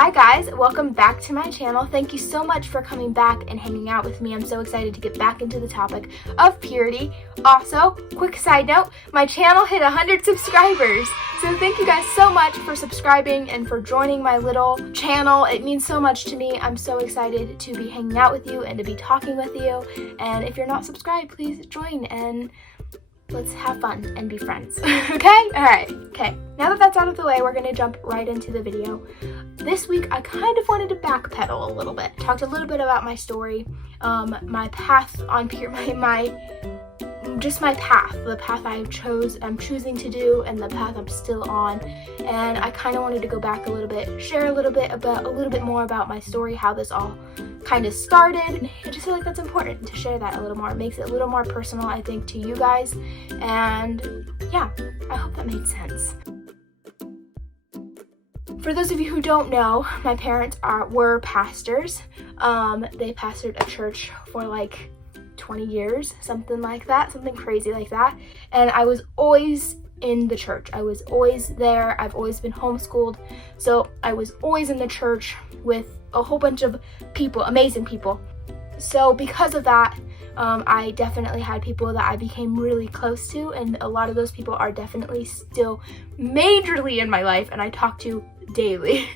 Hi guys, welcome back to my channel. Thank you so much for coming back and hanging out with me. I'm so excited to get back into the topic of purity. Also, quick side note, my channel hit 100 subscribers. So thank you guys so much for subscribing and for joining my little channel. It means so much to me. I'm so excited to be hanging out with you and to be talking with you. And if you're not subscribed, please join and let's have fun and be friends. Okay? Alright. Okay. Now that that's out of the way, we're going to jump right into the video. This week, I kind of wanted to backpedal a little bit. Talked a little bit about my story, my path on just my path, the path I'm choosing to do, and the path I'm still on. And I kind of wanted to go back a little bit, share a little bit more about my story, how this all kind of started. I just feel like that's important to share that a little more. It makes it a little more personal, I think, to you guys. And yeah, I hope that made sense. For those of you who don't know, my parents were pastors. They pastored a church for like 20 years, something like that, something crazy like that. And I was always in the church. I was always there. I've always been homeschooled. So I was always in the church with a whole bunch of people, amazing people. So because of that, I definitely had people that I became really close to, and a lot of those people are definitely still majorly in my life, and I talk to daily.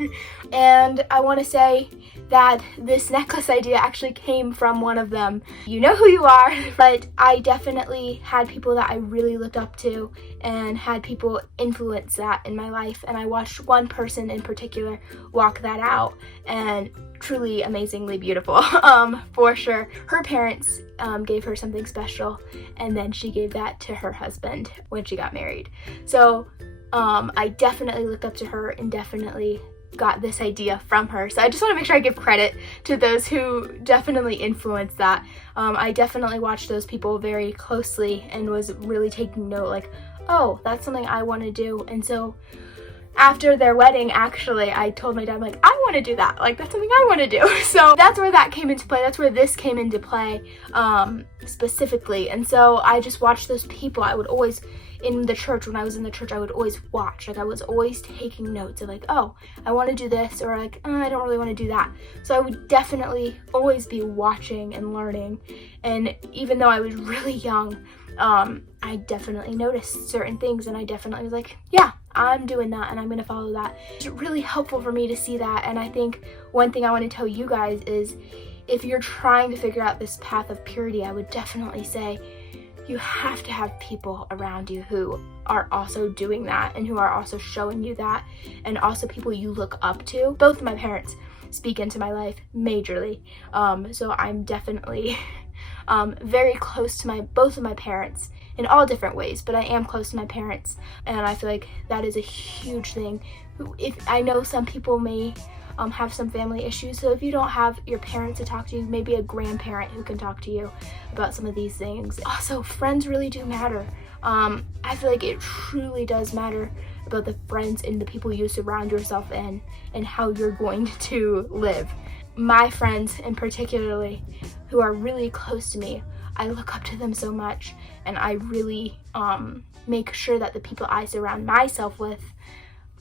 And I want to say that this necklace idea actually came from one of them. You know who you are, but I definitely had people that I really looked up to and had people influence that in my life, and I watched one person in particular walk that out, and truly amazingly beautiful. For sure. Her parents gave her something special, and then she gave that to her husband when she got married. So I definitely looked up to her and definitely got this idea from her. So I just want to make sure I give credit to those who definitely influenced that. I definitely watched those people very closely and was really taking note, like, oh, that's something I want to do. And so after their wedding, actually, I told my dad, like, I want to do that. Like, that's something I want to do. So that's where that came into play. That's where this came into play specifically. And so I just watched those people. I would always, in the church, when I was in the church, I would always watch. Like, I was always taking notes of, like, oh, I want to do this, or like, I don't really want to do that. So I would definitely always be watching and learning. And even though I was really young, I definitely noticed certain things, and I definitely was like, yeah, I'm doing that and I'm going to follow that. It's really helpful for me to see that. And I think one thing I want to tell you guys is, if you're trying to figure out this path of purity, I would definitely say you have to have people around you who are also doing that and who are also showing you that, and also people you look up to. Both of my parents speak into my life majorly. So I'm definitely very close to both of my parents in all different ways, but I am close to my parents, and I feel like that is a huge thing. If I know some people may have some family issues, so if you don't have your parents to talk to, maybe a grandparent who can talk to you about some of these things. Also, friends really do matter. I feel like it truly does matter about the friends and the people you surround yourself in and how you're going to live. My friends in particularly, who are really close to me, I look up to them so much, and I really make sure that the people I surround myself with,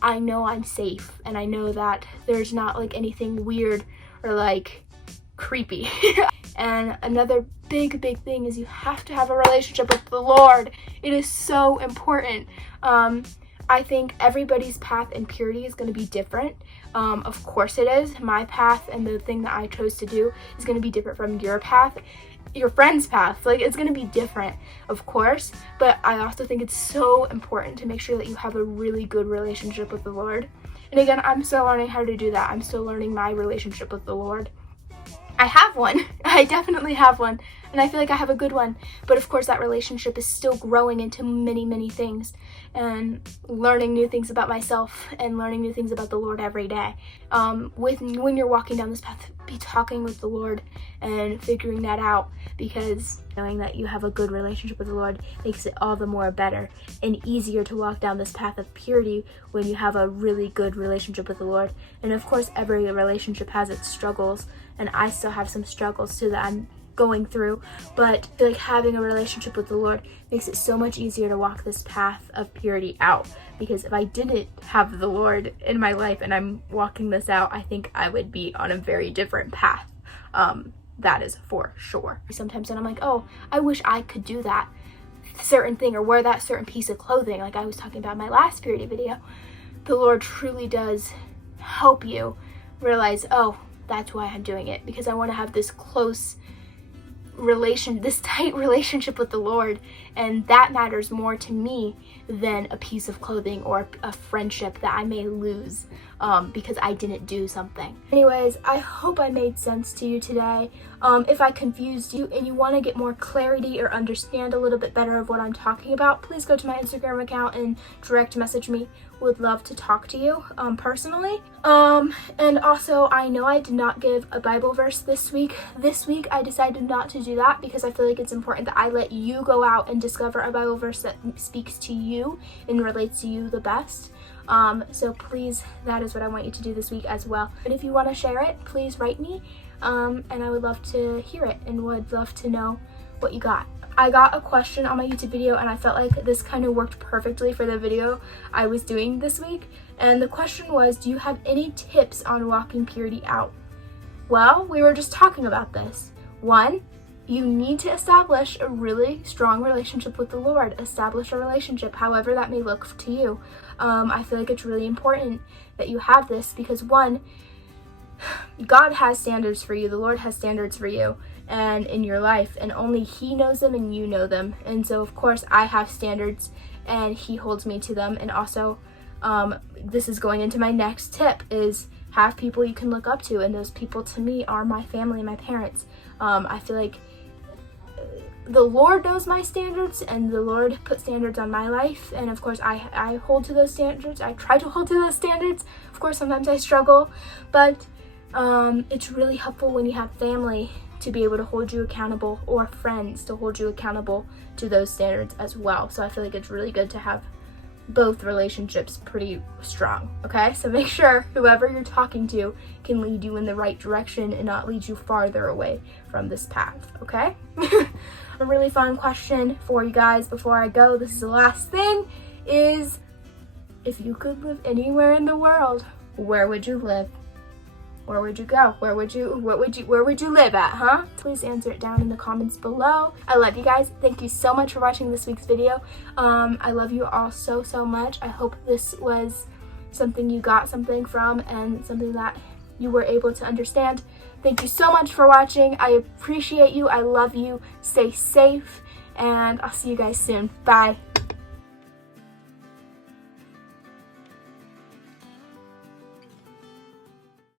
I know I'm safe, and I know that there's not like anything weird or like creepy. And another big thing is you have to have a relationship with the Lord. It is so important. I think everybody's path in purity is going to be different. Of course it is. My path and the thing that I chose to do is going to be different from your path, your friend's path. Like, it's going to be different, of course, but I also think it's so important to make sure that you have a really good relationship with the Lord. And again, I'm still learning how to do that. I'm still learning my relationship with the Lord. I have one. I definitely have one, and I feel like I have a good one, but of course that relationship is still growing into many things, and learning new things about myself and learning new things about the Lord every day. When you're walking down this path, be talking with the Lord and figuring that out, because knowing that you have a good relationship with the Lord makes it all the more better and easier to walk down this path of purity when you have a really good relationship with the Lord. And of course, every relationship has its struggles, and I still have some struggles too that I'm going through, but I feel like having a relationship with the Lord makes it so much easier to walk this path of purity out. Because if I didn't have the Lord in my life and I'm walking this out, I think I would be on a very different path. That is for sure. Sometimes when I'm like, oh, I wish I could do that certain thing or wear that certain piece of clothing, like I was talking about in my last purity video, the Lord truly does help you realize, oh, that's why I'm doing it, because I want to have this tight relationship with the Lord, and that matters more to me than a piece of clothing or a friendship that I may lose because I didn't do something. Anyways, I hope I made sense to you today. If I confused you and you want to get more clarity or understand a little bit better of what I'm talking about, please go to my Instagram account and direct message me. Would love to talk to you personally. And also, I know I did not give a Bible verse this week. This week I decided not to do that because I feel like it's important that I let you go out and discover a Bible verse that speaks to you and relates to you the best. So please, that is what I want you to do this week as well. And if you want to share it, please write me, and I would love to hear it and would love to know what you got. I got a question on my YouTube video and I felt like this kind of worked perfectly for the video I was doing this week. And the question was, do you have any tips on walking purity out? Well, we were just talking about this. 1, you need to establish a really strong relationship with the Lord. Establish a relationship, however that may look to you. I feel like it's really important that you have this because 1, God has standards for you. The Lord has standards for you and in your life, and only He knows them and you know them. And so of course I have standards and He holds me to them. And also this is going into my next tip, is have people you can look up to, and those people to me are my family, my parents. I feel like the Lord knows my standards and the Lord put standards on my life, and of course I hold to those standards. I try to hold to those standards. Of course sometimes I struggle, but it's really helpful when you have family to be able to hold you accountable, or friends to hold you accountable to those standards as well. So I feel like it's really good to have both relationships pretty strong, okay? So make sure whoever you're talking to can lead you in the right direction and not lead you farther away from this path, okay? A really fun question for you guys before I go, this is the last thing, is if you could live anywhere in the world, where would you live? Where would you go? Where would you live at, huh? Please answer it down in the comments below. I love you guys. Thank you so much for watching this week's video. I love you all so much. I hope this was something you got something from and something that you were able to understand. Thank you so much for watching. I appreciate you. I love you. Stay safe, and I'll see you guys soon. Bye.